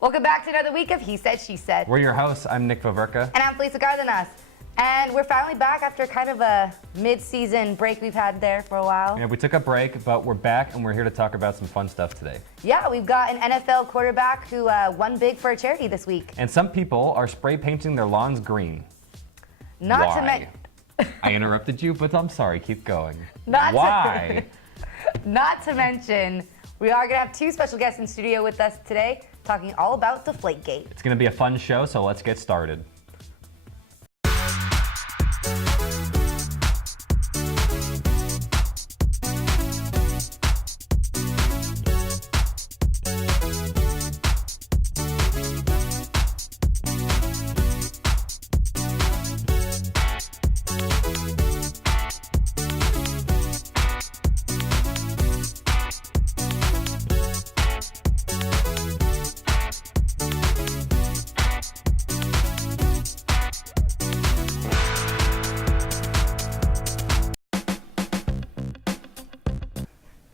Welcome back to another week of He Said, She Said. We're your hosts. I'm Nick VaVerka. And I'm Felisa Cárdenas. And we're finally back after kind of a mid-season break we've had there for a while. Yeah, we took a break, but we're back and we're here to talk about some fun stuff today. Yeah, we've got an NFL quarterback who won big for a charity this week. And some people are spray painting their lawns green. Not to Why? I interrupted you, but I'm sorry. Keep going. Why? Not to mention, we are going to have two special guests in studio with us today talking all about Deflategate. It's going to be a fun show, so let's get started.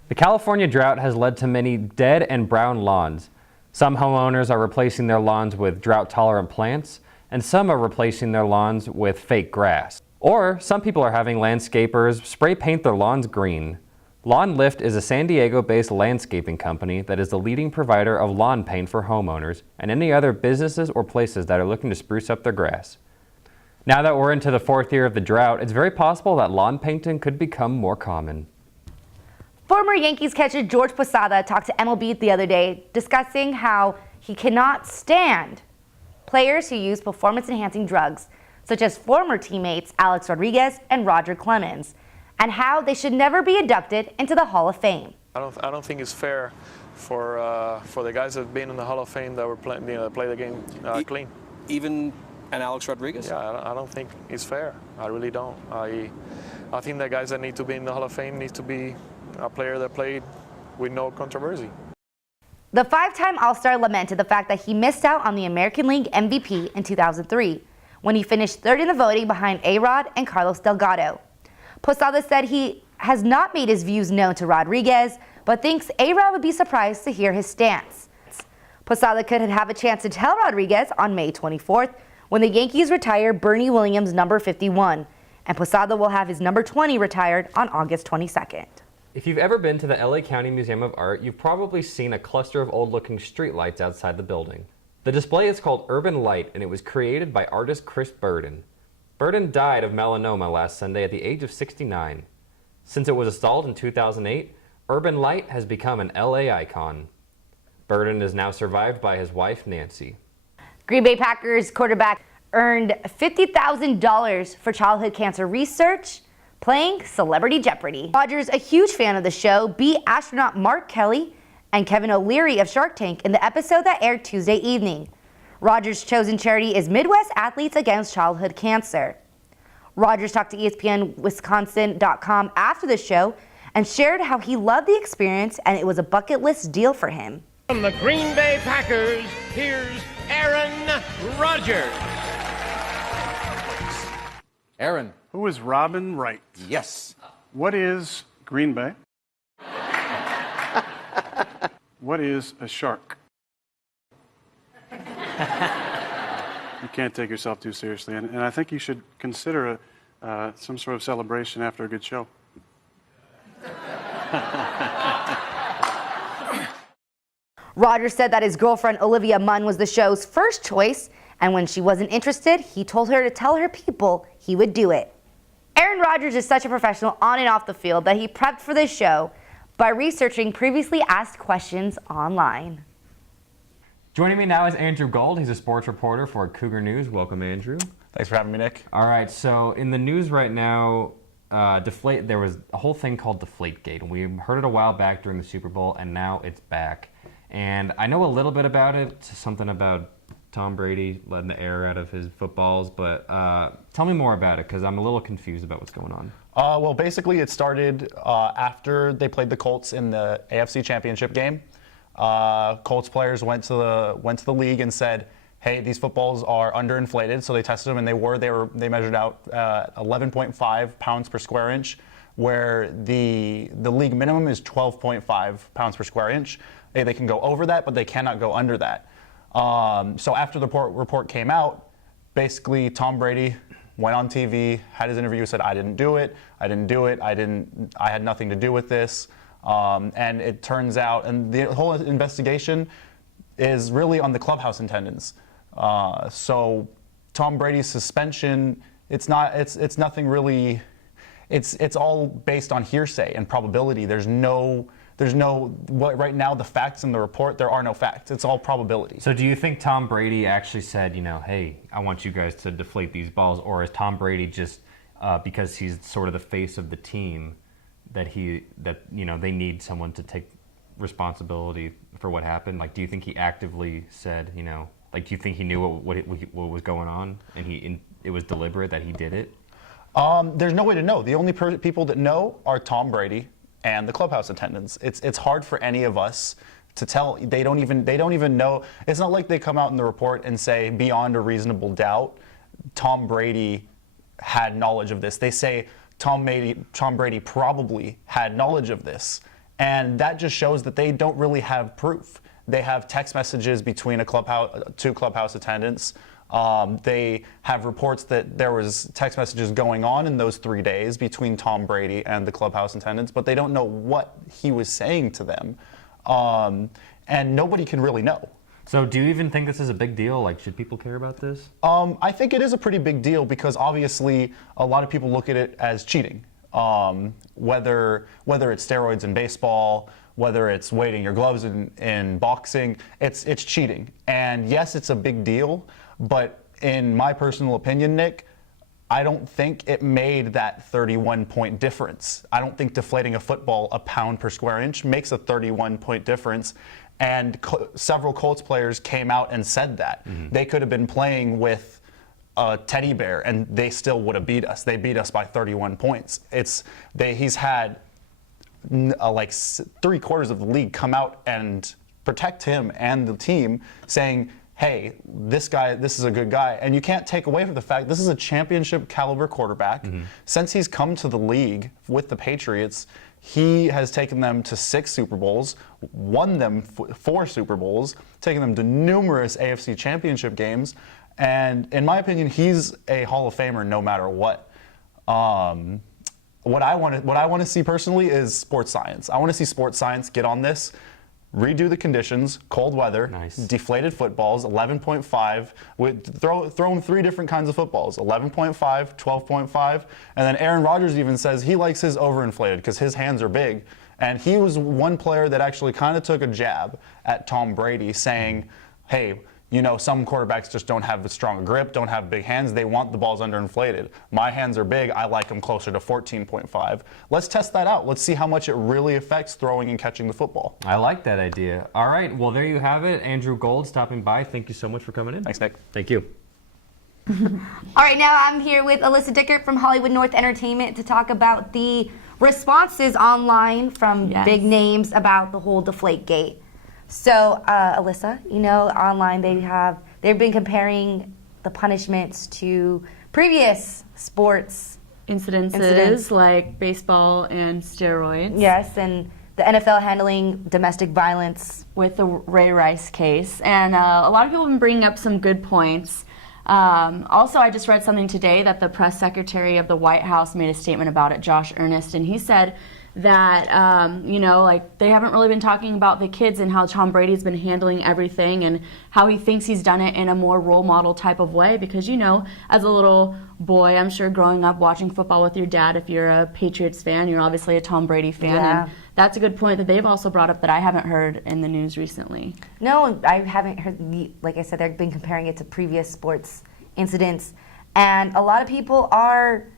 The California drought has led to many dead and brown lawns. Some homeowners are replacing their lawns with drought-tolerant plants, and some are replacing their lawns with fake grass. Or some people are having landscapers spray paint their lawns green. Lawn Lift is a San Diego-based landscaping company that is the leading provider of lawn paint for homeowners and any other businesses or places that are looking to spruce up their grass. Now that we're into the fourth year of the drought, it's very possible that lawn painting could become more common. Former Yankees catcher Jorge Posada talked to MLB the other day discussing how he cannot stand players who use performance-enhancing drugs, such as former teammates Alex Rodriguez and Roger Clemens, and how they should never be inducted into the Hall of Fame. I don't think it's fair for the guys that have been in the Hall of Fame that were play the game clean. Even an Alex Rodriguez? Yeah, I don't think it's fair. I really don't. I think the guys that need to be in the Hall of Fame need to be a player that played with no controversy. The five-time All-Star lamented the fact that he missed out on the American League MVP in 2003, when he finished third in the voting behind A-Rod and Carlos Delgado. Posada said he has not made his views known to Rodriguez, but thinks A-Rod would be surprised to hear his stance. Posada could have a chance to tell Rodriguez on May 24th, when the Yankees retire Bernie Williams' number 51, and Posada will have his number 20 retired on August 22nd. If you've ever been to the LA County Museum of Art, you've probably seen a cluster of old-looking streetlights outside the building. The display is called Urban Light, and it was created by artist Chris Burden. Burden died of melanoma last Sunday at the age of 69. Since it was installed in 2008, Urban Light has become an LA icon. Burden is now survived by his wife, Nancy. Green Bay Packers quarterback earned $50,000 for childhood cancer research playing Celebrity Jeopardy. Rodgers, a huge fan of the show, beat astronaut Mark Kelly and Kevin O'Leary of Shark Tank in the episode that aired Tuesday evening. Rodgers' chosen charity is Midwest Athletes Against Childhood Cancer. Rodgers talked to ESPNWisconsin.com after the show and shared how he loved the experience and it was a bucket list deal for him. From the Green Bay Packers, here's Aaron Rodgers. Aaron. Who is Robin Wright? Yes. What is Green Bay? What is a shark? You can't take yourself too seriously, and I think you should consider some sort of celebration after a good show. Rodgers said that his girlfriend Olivia Munn was the show's first choice, and when she wasn't interested, he told her to tell her people he would do it. Aaron Rodgers is such a professional on and off the field that he prepped for this show by researching previously asked questions online. Joining me now is Andrew Gold. He's a sports reporter for Cougar News. Welcome, Andrew. Thanks for having me, Nick. All right, so in the news right now, there was a whole thing called Deflategate, and we heard it a while back during the Super Bowl, and now it's back. And I know a little bit about it, something about Tom Brady letting the air out of his footballs, but tell me more about it because I'm a little confused about what's going on. Well, basically it started after they played the Colts in the AFC Championship game. Colts players went to the league and said, hey, these footballs are underinflated. So they tested them, and they measured out 11.5 pounds per square inch, where the league minimum is 12.5 pounds per square inch. They can go over that, but they cannot go under that. So after the report came out, basically Tom Brady went on TV, had his interview, said, I didn't do it, I had nothing to do with this. And it turns out, and the whole investigation is really on the clubhouse attendants. So Tom Brady's suspension, it's nothing really, it's all based on hearsay and probability. There's no, right now the facts in the report, there are no facts. It's all probability. So do you think Tom Brady actually said, hey, I want you guys to deflate these balls, or is Tom Brady just, because he's sort of the face of the team, that they need someone to take responsibility for what happened? Like, do you think he actively said, do you think he knew what was going on, and it was deliberate that he did it? There's no way to know. The only people that know are Tom Brady and the clubhouse attendants. It's hard for any of us to tell. They don't even know. It's not like they come out in the report and say beyond a reasonable doubt Tom Brady had knowledge of this. They say Tom Brady probably had knowledge of this, and that just shows that they don't really have proof. They have text messages between two clubhouse attendants. They have reports that there was text messages going on in those 3 days between Tom Brady and the clubhouse attendants, but they don't know what he was saying to them, and nobody can really know. So do you even think this is a big deal? Like, should people care about this? I think it is a pretty big deal because obviously a lot of people look at it as cheating. Whether it's steroids in baseball, whether it's weighting your gloves in boxing, it's cheating. And yes, it's a big deal, but in my personal opinion, Nick, I don't think it made that 31-point difference. I don't think deflating a football a pound per square inch makes a 31-point difference. And several Colts players came out and said that. Mm-hmm. They could have been playing with a teddy bear and they still would have beat us. They beat us by 31 points. He's had like 3/4 of the league come out and protect him and the team, saying, hey, this is a good guy. And you can't take away from the fact this is a championship caliber quarterback. Mm-hmm. Since he's come to the league with the Patriots, he has taken them to 6 Super Bowls, won them 4 Super Bowls, taken them to numerous AFC championship games. And in my opinion, he's a Hall of Famer no matter what. What I want to see personally is sports science. I want to see sports science get on this, redo the conditions, cold weather, nice. Deflated footballs, 11.5, throw them 3 different kinds of footballs, 11.5, 12.5, and then Aaron Rodgers even says he likes his overinflated because his hands are big. And he was one player that actually kind of took a jab at Tom Brady, saying, hey, some quarterbacks just don't have the strong grip, don't have big hands. They want the balls underinflated. My hands are big. I like them closer to 14.5. Let's test that out. Let's see how much it really affects throwing and catching the football. I like that idea. All right. Well, there you have it. Andrew Gold stopping by. Thank you so much for coming in. Thanks, Nick. Thank you. All right, now I'm here with Alyssa Dickert from Hollywood North Entertainment to talk about the responses online from big names about the whole Deflategate. So, Alyssa, online they've been comparing the punishments to previous sports incidences like baseball and steroids. Yes, and the NFL handling domestic violence with the Ray Rice case. And a lot of people have been bringing up some good points. Also, I just read something today that the press secretary of the White House made a statement about it, Josh Earnest, and he said that, they haven't really been talking about the kids and how Tom Brady's been handling everything and how he thinks he's done it in a more role model type of way because, as a little boy, I'm sure growing up watching football with your dad, if you're a Patriots fan, you're obviously a Tom Brady fan. Yeah. And that's a good point that they've also brought up that I haven't heard in the news recently. No, I haven't heard. Like I said, they've been comparing it to previous sports incidents. And a lot of people are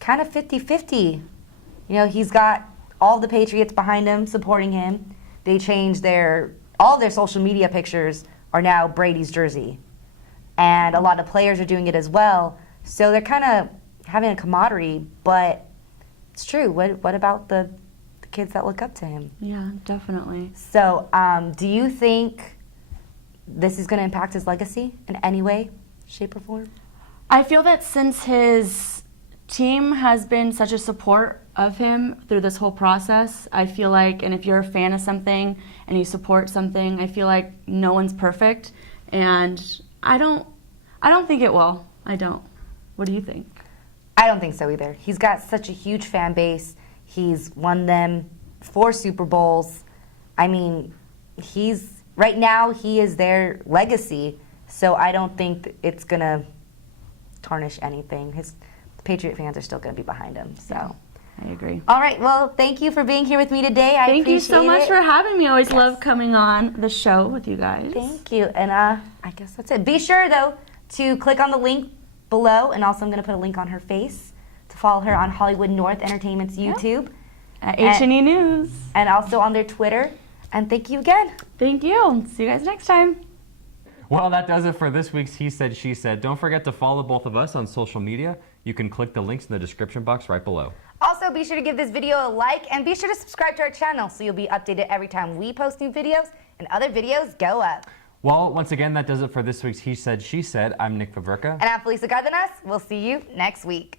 kind of 50-50. He's got all the Patriots behind him, supporting him. They changed all their social media pictures are now Brady's jersey. And a lot of players are doing it as well. So they're kind of having a camaraderie, but it's true. What about the kids that look up to him? Yeah, definitely. So do you think this is going to impact his legacy in any way, shape, or form? I feel that since his team has been such a support of him through this whole process, I feel like, and if you're a fan of something and you support something, I feel like no one's perfect. and I don't think it will. I don't. What do you think? I don't think so either. He's got such a huge fan base. He's won them 4 Super Bowls. I mean, right now he is their legacy, so I don't think it's going to tarnish anything. The Patriot fans are still going to be behind him, so. I agree. All right, well, thank you for being here with me today. Thank you so much it. for having me. I always love coming on the show with you guys. Thank you, and I guess that's it. Be sure, though, to click on the link below, and also I'm going to put a link on her face to follow her on Hollywood North Entertainment's YouTube. At H&E News. And also on their Twitter. And thank you again. Thank you. See you guys next time. Well, that does it for this week's He Said, She Said. Don't forget to follow both of us on social media. You can click the links in the description box right below. Also, be sure to give this video a like and be sure to subscribe to our channel so you'll be updated every time we post new videos and other videos go up. Well, once again, that does it for this week's He Said, She Said. I'm Nick VaVerka. And I'm Felisa Cárdenas. We'll see you next week.